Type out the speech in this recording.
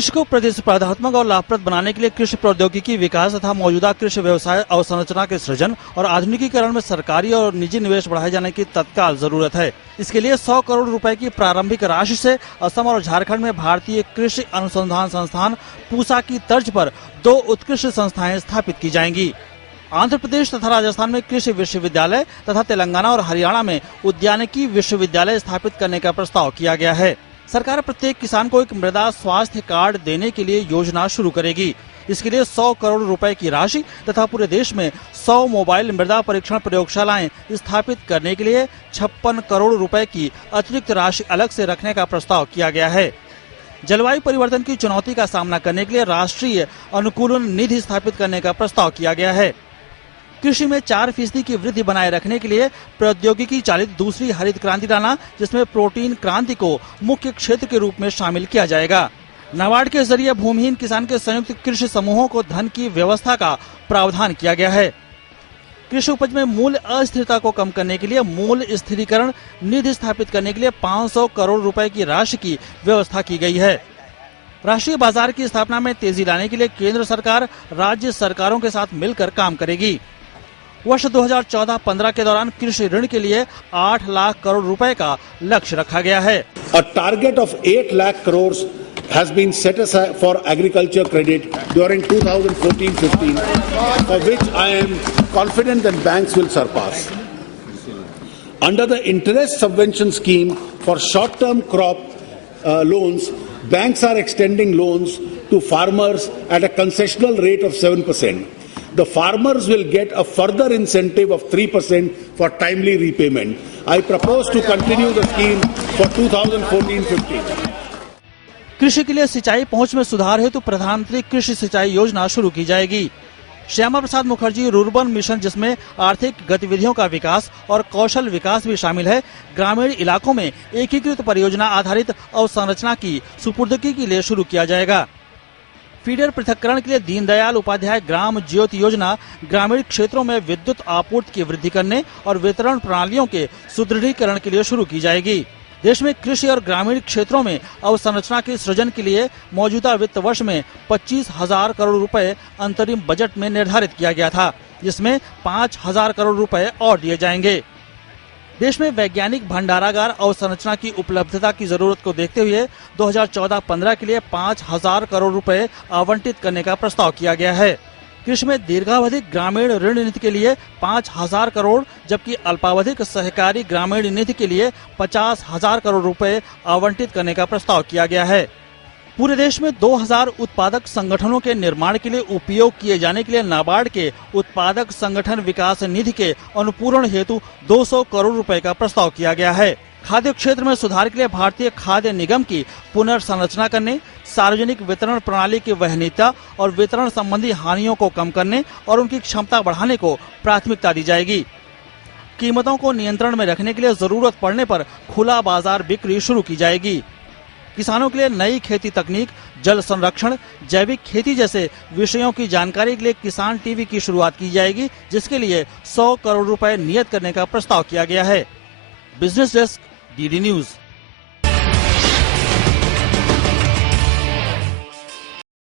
कृषि को प्रतिस्पर्धात्मक और लाभप्रद बनाने के लिए कृषि प्रौद्योगिकी विकास तथा मौजूदा कृषि व्यवसाय अवसंरचना के सृजन और आधुनिकीकरण में सरकारी और निजी निवेश बढ़ाए जाने की तत्काल जरूरत है। इसके लिए 100 करोड़ रुपए की प्रारंभिक राशि से असम और झारखंड में भारतीय कृषि अनुसंधान संस्थान पूसा की तर्ज पर 2 उत्कृष्ट संस्थाएं स्थापित की जाएंगी। आंध्र प्रदेश तथा राजस्थान में कृषि विश्वविद्यालय तथा तेलंगाना और हरियाणा में उद्यानिकी विश्वविद्यालय स्थापित करने का प्रस्ताव किया गया है। सरकार प्रत्येक किसान को एक मृदा स्वास्थ्य कार्ड देने के लिए योजना शुरू करेगी। इसके लिए 100 करोड़ रुपए की राशि तथा पूरे देश में 100 मोबाइल मृदा परीक्षण प्रयोगशालाएं स्थापित करने के लिए 56 करोड़ रुपए की अतिरिक्त राशि अलग से रखने का प्रस्ताव किया गया है। जलवायु परिवर्तन की चुनौती का सामना करने के लिए राष्ट्रीय अनुकूलन निधि स्थापित करने का प्रस्ताव किया गया है। कृषि में 4% की वृद्धि बनाए रखने के लिए प्रौद्योगिकी चालित दूसरी हरित क्रांति लाना, जिसमें प्रोटीन क्रांति को मुख्य क्षेत्र के रूप में शामिल किया जाएगा। नाबार्ड के जरिए भूमिहीन किसान के संयुक्त कृषि समूहों को धन की व्यवस्था का प्रावधान किया गया है। कृषि उपज में मूल्य अस्थिरता को कम करने के लिए मूल्य स्थिरीकरण निधि स्थापित करने के लिए 500 करोड़ रुपए की राशि की व्यवस्था की गई है। राष्ट्रीय बाजार की स्थापना में तेजी लाने के लिए केंद्र सरकार राज्य सरकारों के साथ मिलकर काम करेगी। वर्ष 2014-15 के दौरान कृषि ऋण के लिए 8 लाख करोड़ रुपए का लक्ष्य रखा गया है। A target of 8 lakh crores has been set aside for agriculture credit during 2014-15, for which I am confident that banks will surpass. Under the interest subvention scheme for short-term crop loans, banks are extending loans to farmers at a concessional rate of 7%. The farmers will get a further incentive of 3% for timely repayment. I propose to continue the scheme for 2014-15. कृषि के लिए सिंचाई पहुंच में सुधार हेतु प्रधानमंत्री कृषि सिंचाई योजना शुरू की जाएगी। श्यामा प्रसाद मुखर्जी रूर्बन मिशन, जिसमें आर्थिक गतिविधियों का विकास और कौशल विकास भी शामिल है, ग्रामीण इलाकों में एकीकृत परियोजना आधारित अवसंरचना की सुपुर्दगी के लिए शुरू किया जाएगा। फीडर पृथक्करण के लिए दीनदयाल उपाध्याय ग्राम ज्योति योजना ग्रामीण क्षेत्रों में विद्युत आपूर्ति की वृद्धि करने और वितरण प्रणालियों के सुदृढ़ीकरण के लिए शुरू की जाएगी। देश में कृषि और ग्रामीण क्षेत्रों में अवसंरचना के सृजन के लिए मौजूदा वित्त वर्ष में 25,000 करोड़ रुपए अंतरिम बजट में निर्धारित किया गया था, जिसमें 5,000 करोड़ रुपए और दिए जाएंगे। देश में वैज्ञानिक भंडारागार अवसंरचना की उपलब्धता की जरूरत को देखते हुए 2014-15 के लिए 5,000 करोड़ रुपए आवंटित करने का प्रस्ताव किया गया है। कृषि में दीर्घावधि ग्रामीण ऋण निधि के लिए 5,000 करोड़, जबकि अल्पावधिक सहकारी ग्रामीण निधि के लिए 50,000 करोड़ रुपए आवंटित करने का प्रस्ताव किया गया है। पूरे देश में 2000 उत्पादक संगठनों के निर्माण के लिए उपयोग किए जाने के लिए नाबार्ड के उत्पादक संगठन विकास निधि के अनुपूरण हेतु 200 करोड़ रुपए का प्रस्ताव किया गया है। खाद्य क्षेत्र में सुधार के लिए भारतीय खाद्य निगम की पुनर्संरचना करने, सार्वजनिक वितरण प्रणाली की वहनीयता और वितरण संबंधी हानियों को कम करने और उनकी क्षमता बढ़ाने को प्राथमिकता दी जाएगी। कीमतों को नियंत्रण में रखने के लिए जरूरत पड़ने पर खुला बाजार बिक्री शुरू की जाएगी। किसानों के लिए नई खेती तकनीक, जल संरक्षण, जैविक खेती जैसे विषयों की जानकारी के लिए किसान टीवी की शुरुआत की जाएगी, जिसके लिए 100 करोड़ रुपए नियत करने का प्रस्ताव किया गया है। Business desk, DD news.